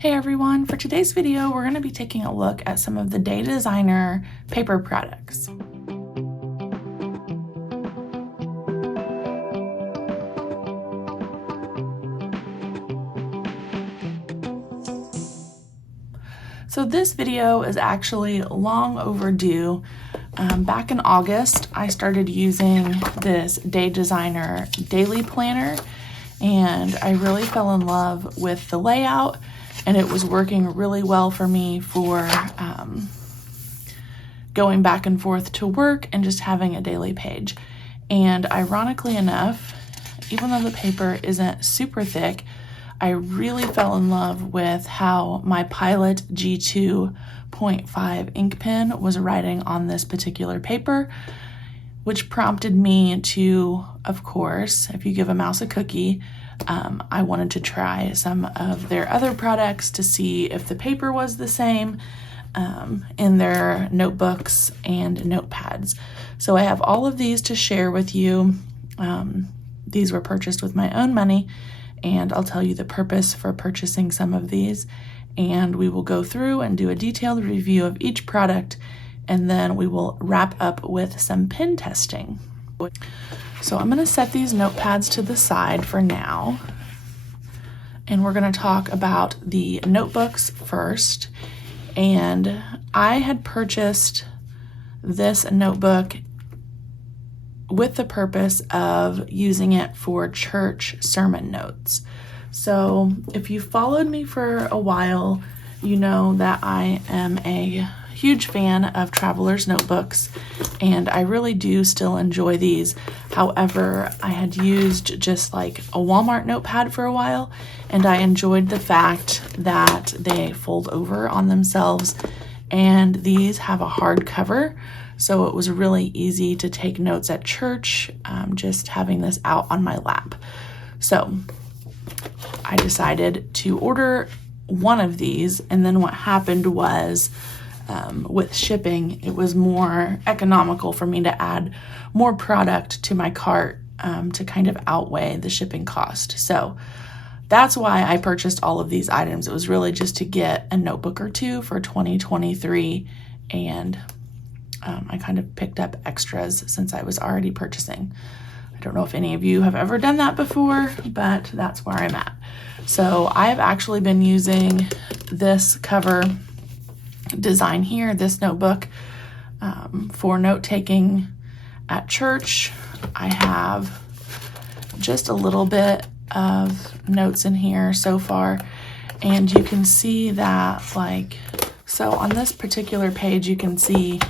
Hey everyone, for today's video, we're going to be taking a look at some of the Day Designer paper products. So this video is actually long overdue. Back in August, I started using this Day Designer daily planner, and I really fell in love with the layout, and it was working really well for me for going back and forth to work and just having a daily page. And ironically enough, even though the paper isn't super thick, I really fell in love with how my Pilot G2.5 ink pen was writing on this particular paper, which prompted me to, of course, if you give a mouse a cookie, I wanted to try some of their other products to see if the paper was the same in their notebooks and notepads. So I have all of these to share with you. These were purchased with my own money, and I'll tell you the purpose for purchasing some of these, and we will go through and do a detailed review of each product, and then we will wrap up with some pen testing. So I'm going to set these notepads to the side for now, and we're going to talk about the notebooks first. And I had purchased this notebook with the purpose of using it for church sermon notes. So if you followed me for a while, you know that I am a huge fan of Traveler's notebooks, and I really do still enjoy these. However, I had used just like a Walmart notepad for a while, and I enjoyed the fact that they fold over on themselves, and these have a hard cover, so it was really easy to take notes at church, just having this out on my lap. So I decided to order one of these, and then what happened was with shipping, it was more economical for me to add more product to my cart to kind of outweigh the shipping cost. So that's why I purchased all of these items. It was really just to get a notebook or two for 2023, and I kind of picked up extras since I was already purchasing. I don't know if any of you have ever done that before, but that's where I'm at. So I've actually been using this cover design here, this notebook, for note-taking at church. I have just a little bit of notes in here so far, and you can see that, so on this particular page, you can see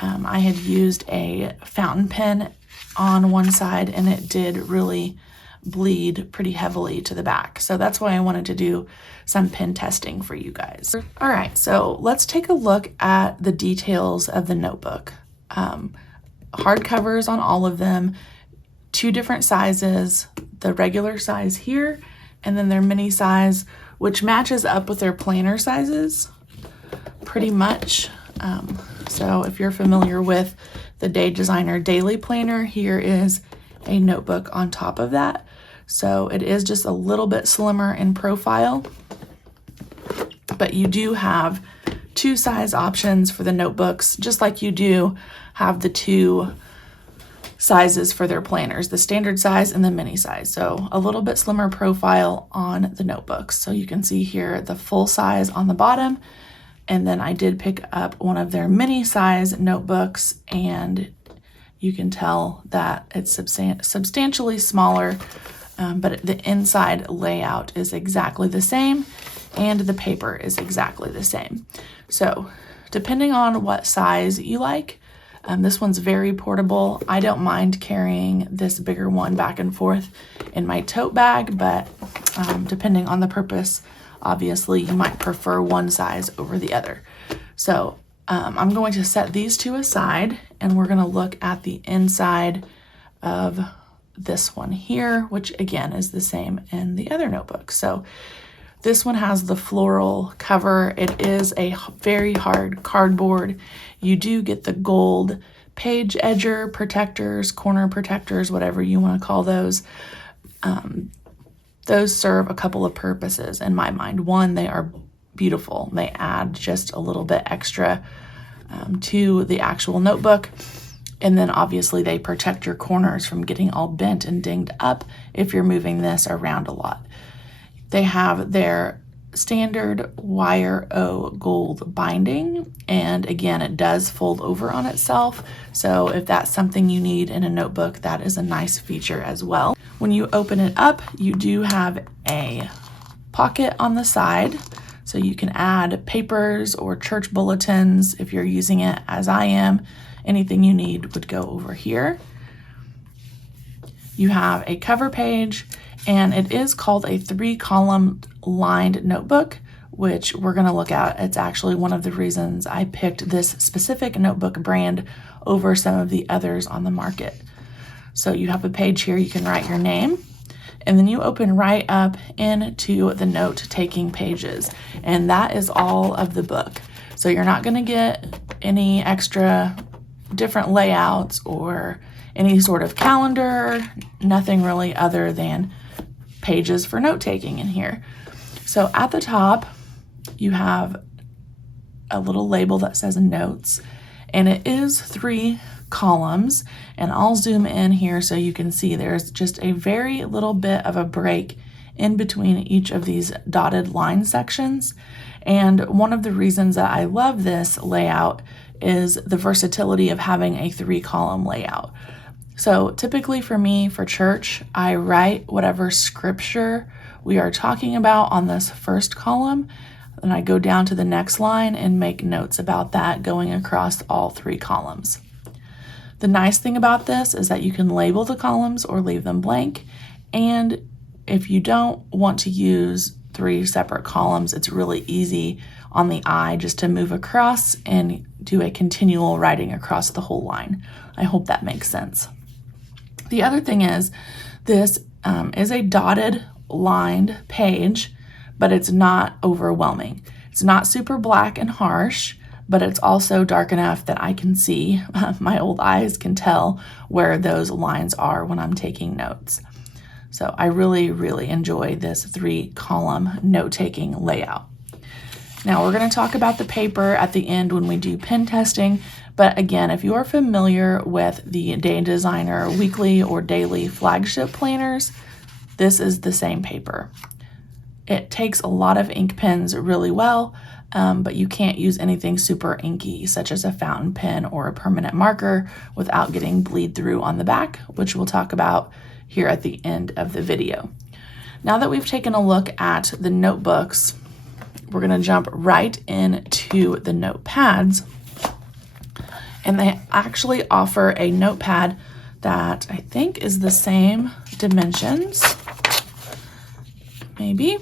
I had used a fountain pen on one side, and it did really bleed pretty heavily to the back. So that's why I wanted to do some pen testing for you guys. All right, so let's take a look at the details of the notebook. Hard covers on all of them, 2 different sizes, the regular size here, and then their mini size, which matches up with their planner sizes pretty much. So if you're familiar with the Day Designer Daily Planner, here is a notebook on top of that. So it is just a little bit slimmer in profile, but you do have 2 size options for the notebooks, just like you do have the 2 sizes for their planners, the standard size and the mini size. So a little bit slimmer profile on the notebooks. So you can see here the full size on the bottom, and then I did pick up one of their mini size notebooks, and you can tell that it's substantially smaller, but the inside layout is exactly the same, and the paper is exactly the same. So depending on what size you like, this one's very portable. I don't mind carrying this bigger one back and forth in my tote bag, but depending on the purpose, obviously you might prefer one size over the other. So I'm going to set these 2 aside, and we're going to look at the inside of this one here, which again is the same in the other notebook. So this one has the floral cover. It is a very hard cardboard. You do get the gold page edger protectors, corner protectors, whatever you want to call those. Those serve a couple of purposes in my mind. One, they are beautiful. They add just a little bit extra to the actual notebook. And then obviously they protect your corners from getting all bent and dinged up if you're moving this around a lot. They have their standard wire O gold binding, and again, it does fold over on itself. So if that's something you need in a notebook, that is a nice feature as well. When you open it up, you do have a pocket on the side, so you can add papers or church bulletins if you're using it as I am. Anything you need would go over here. You have a cover page, and it is called a 3-column lined notebook, which we're going to look at. It's actually one of the reasons I picked this specific notebook brand over some of the others on the market. So you have a page here, you can write your name, and then you open right up into the note-taking pages, and that is all of the book. So you're not going to get any extra different layouts or any sort of calendar, nothing really other than pages for note-taking in here. So at the top, you have a little label that says notes, and it is 3 columns, and I'll zoom in here so you can see there's just a very little bit of a break in between each of these dotted line sections. And one of the reasons that I love this layout is the versatility of having a 3-column layout. So typically for me, for church, I write whatever scripture we are talking about on this first column, and I go down to the next line and make notes about that going across all 3 columns. The nice thing about this is that you can label the columns or leave them blank, and if you don't want to use 3 separate columns, it's really easy on the eye just to move across and do a continual writing across the whole line. I hope that makes sense. The other thing is this is a dotted lined page, but it's not overwhelming. It's not super black and harsh, but it's also dark enough that I can see, my old eyes can tell where those lines are when I'm taking notes. So I really, really enjoy this 3-column note-taking layout. Now we're going to talk about the paper at the end when we do pen testing, but again, if you are familiar with the Day Designer weekly or daily flagship planners, this is the same paper. It takes a lot of ink pens really well, but you can't use anything super inky, such as a fountain pen or a permanent marker, without getting bleed through on the back, which we'll talk about here at the end of the video. Now that we've taken a look at the notebooks, we're going to jump right into the notepads. And they actually offer a notepad that I think is the same dimensions. Maybe.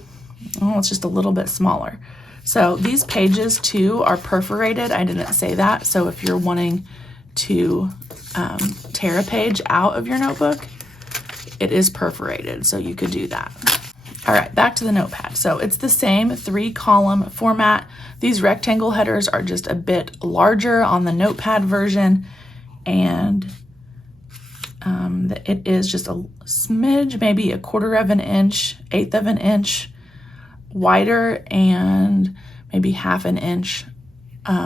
Oh, it's just a little bit smaller. So these pages too are perforated. I didn't say that. So if you're wanting to tear a page out of your notebook, it is perforated. So you could do that. All right, back to the notepad. So it's the same 3-column format. These rectangle headers are just a bit larger on the notepad version, and it is just a smidge, maybe a 1/4 of an inch, 1/8 of an inch wider, and maybe 1/2 an inch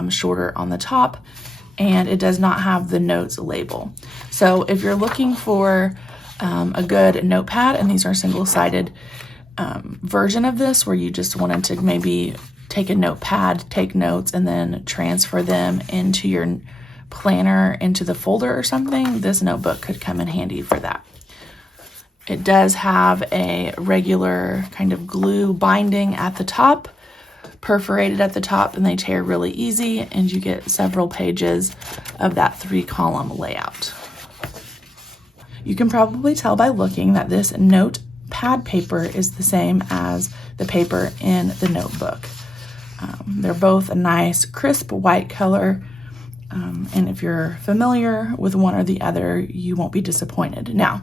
shorter on the top, and it does not have the notes label. So if you're looking for a good notepad, and these are single-sided version of this, where you just wanted to maybe take a notepad, take notes, and then transfer them into your planner, into the folder or something, this notebook could come in handy for that. It does have a regular kind of glue binding at the top, perforated at the top, and they tear really easy, and you get several pages of that 3-column layout. You can probably tell by looking that this notepad paper is the same as the paper in the notebook. They're both a nice crisp white color, and if you're familiar with one or the other, you won't be disappointed. Now,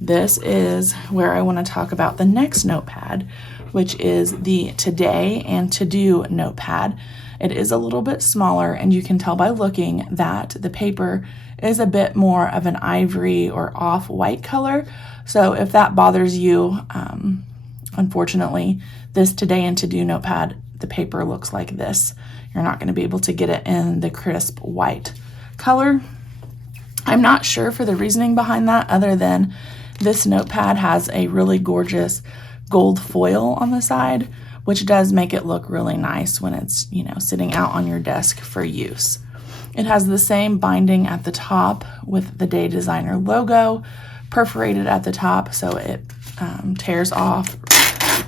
this is where I want to talk about the next notepad, which is the Today and To Do notepad. It is a little bit smaller, and you can tell by looking that the paper is a bit more of an ivory or off-white color. So if that bothers you, unfortunately, this Today and To Do notepad the paper looks like this. You're not going to be able to get it in the crisp white color. I'm not sure for the reasoning behind that, other than this notepad has a really gorgeous gold foil on the side, which does make it look really nice when it's, sitting out on your desk for use. It has the same binding at the top with the Day Designer logo perforated at the top, so it tears off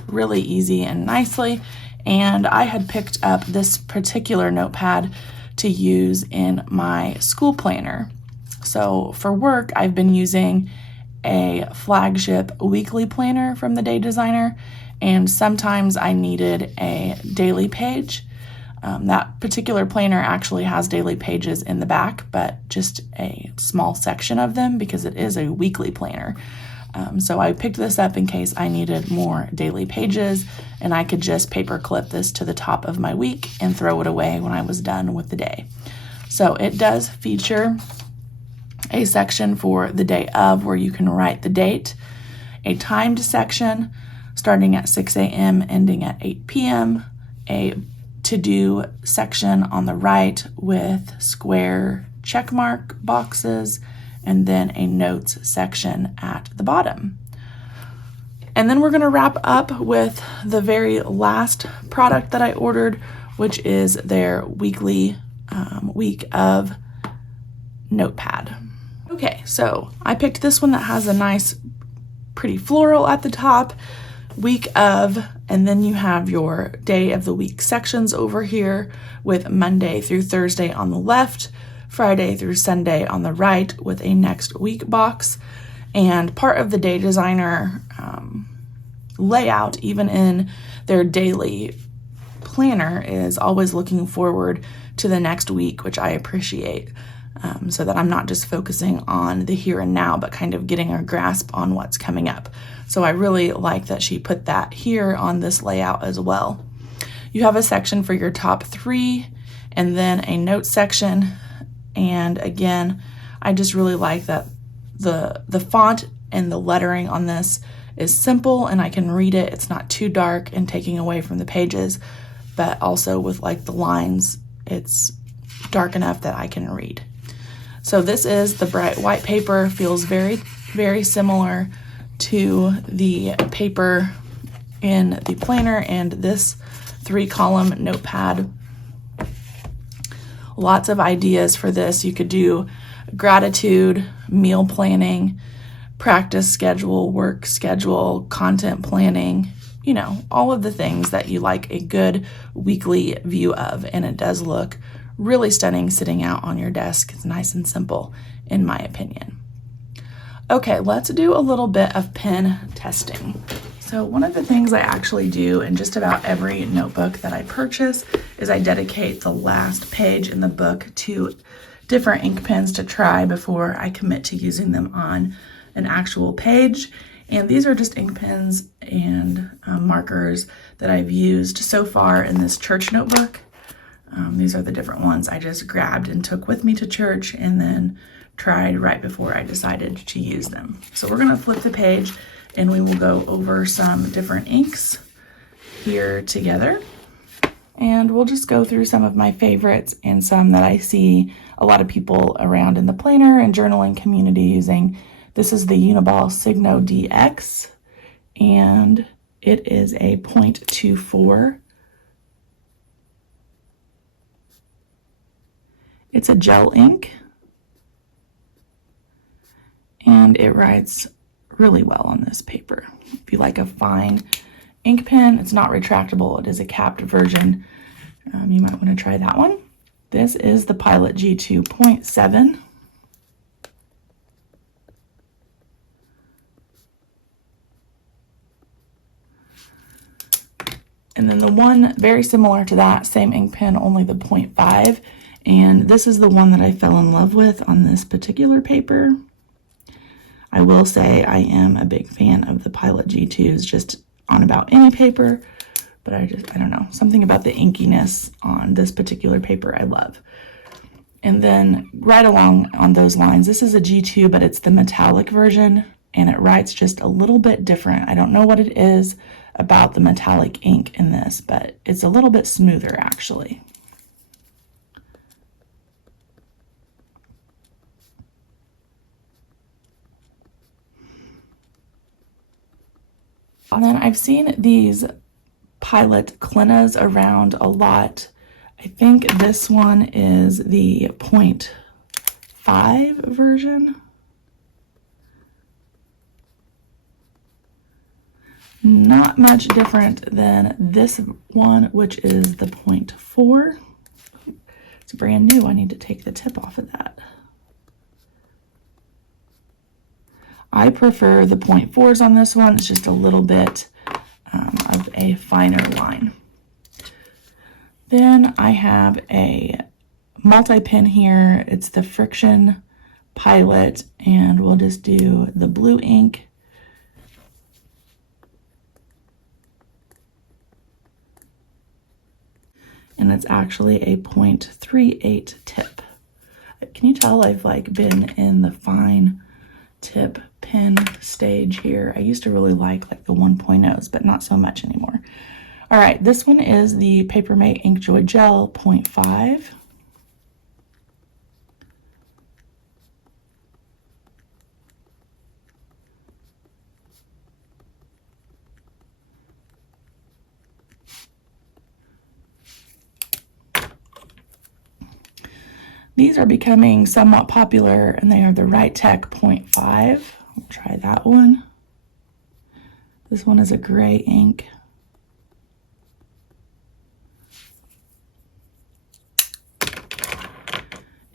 really easy and nicely. And I had picked up this particular notepad to use in my school planner. So for work, I've been using a flagship weekly planner from the Day Designer, and sometimes I needed a daily page. That particular planner actually has daily pages in the back, but just a small section of them because it is a weekly planner. So I picked this up in case I needed more daily pages, and I could just paper clip this to the top of my week and throw it away when I was done with the day. So it does feature a section for the day of where you can write the date, a timed section starting at 6 a.m. ending at 8 p.m., a to-do section on the right with square checkmark boxes, and then a notes section at the bottom. And then we're going to wrap up with the very last product that I ordered, which is their weekly week of notepad. Okay, so I picked this one that has a nice, pretty floral at the top, week of, and then you have your day of the week sections over here with Monday through Thursday on the left, Friday through Sunday on the right with a next week box. And part of the Day Designer layout, even in their daily planner, is always looking forward to the next week, which I appreciate. So that I'm not just focusing on the here and now, but kind of getting a grasp on what's coming up. So I really like that she put that here on this layout as well. You have a section for your top 3 and then a note section. And again, I just really like that the font and the lettering on this is simple and I can read it. It's not too dark and taking away from the pages, but also with like the lines, it's dark enough that I can read. So this is the bright white paper, feels very, very similar to the paper in the planner and this 3-column notepad. Lots of ideas for this. You could do gratitude, meal planning, practice schedule, work schedule, content planning, all of the things that you like a good weekly view of. And it does look really stunning sitting out on your desk. It's nice and simple, in my opinion. Okay, let's do a little bit of pen testing. So one of the things I actually do in just about every notebook that I purchase is I dedicate the last page in the book to different ink pens to try before I commit to using them on an actual page. And these are just ink pens and markers that I've used so far in this church notebook. These are the different ones I just grabbed and took with me to church and then tried right before I decided to use them. So we're going to flip the page and we will go over some different inks here together. And we'll just go through some of my favorites and some that I see a lot of people around in the planner and journaling community using. This is the Uniball Signo DX, and it is a 0.24. It's a gel ink, and it writes really well on this paper. If you like a fine ink pen, it's not retractable, it is a capped version. You might want to try that one. This is the Pilot G2 0.7. And then the one very similar to that, same ink pen, only the 0.5. And this is the one that I fell in love with on this particular paper. I will say I am a big fan of the Pilot G2s just on about any paper, but I don't know, something about the inkiness on this particular paper I love. And then right along on those lines, this is a G2, but it's the metallic version, and it writes just a little bit different. I don't know what it is about the metallic ink in this, but it's a little bit smoother actually. And then I've seen these Pilot Klenas around a lot. I think this one is the 0.5 version. Not much different than this one, which is the 0.4. It's brand new. I need to take the tip off of that. I prefer the 0.4s on this one. It's just a little bit of a finer line. Then I have a multi-pen here. It's the Friction Pilot, and we'll just do the blue ink. And it's actually a 0.38 tip. Can you tell I've been in the fine tip pen stage here? I used to really like the 1.0s, but not so much anymore. All right, this one is the Papermate Inkjoy Gel 0.5. These are becoming somewhat popular, and they are the Right Tech 0.5. I'll try that one. This one is a gray ink.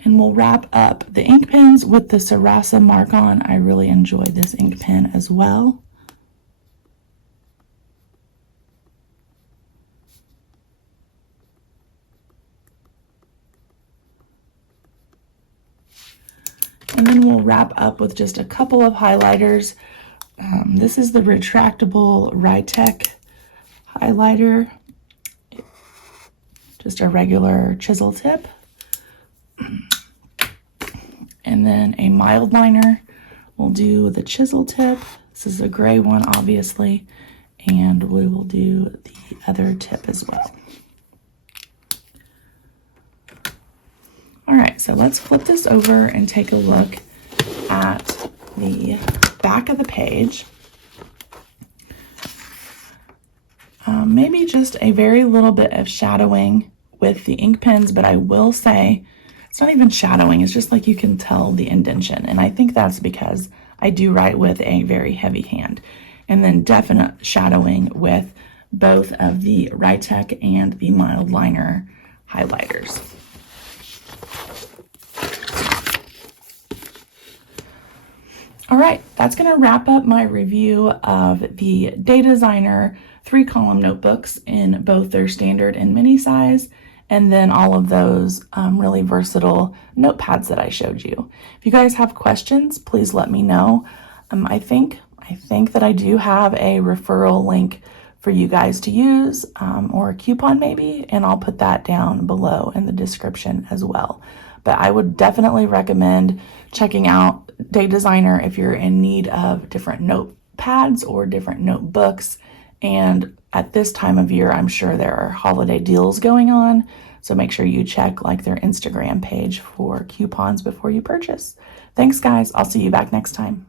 And we'll wrap up the ink pens with the Sarasa mark-on. I really enjoy this ink pen as well. And then we'll wrap up with just a couple of highlighters. This is the retractable Rytech highlighter. Just a regular chisel tip. And then a mild liner. We'll do the chisel tip. This is a gray one, obviously. And we will do the other tip as well. All right, so let's flip this over and take a look at the back of the page. Maybe just a very little bit of shadowing with the ink pens, but I will say it's not even shadowing. It's just you can tell the indentation. And I think that's because I do write with a very heavy hand. And then definite shadowing with both of the Rytech and the mild liner highlighters. All right, that's going to wrap up my review of the Day Designer 3-column notebooks in both their standard and mini size, and then all of those really versatile notepads that I showed you. If you guys have questions, please let me know. I think that I do have a referral link for you guys to use, or a coupon maybe, and I'll put that down below in the description as well. But I would definitely recommend checking out Day Designer if you're in need of different notepads or different notebooks. And at this time of year, I'm sure there are holiday deals going on. So make sure you check their Instagram page for coupons before you purchase. Thanks, guys. I'll see you back next time.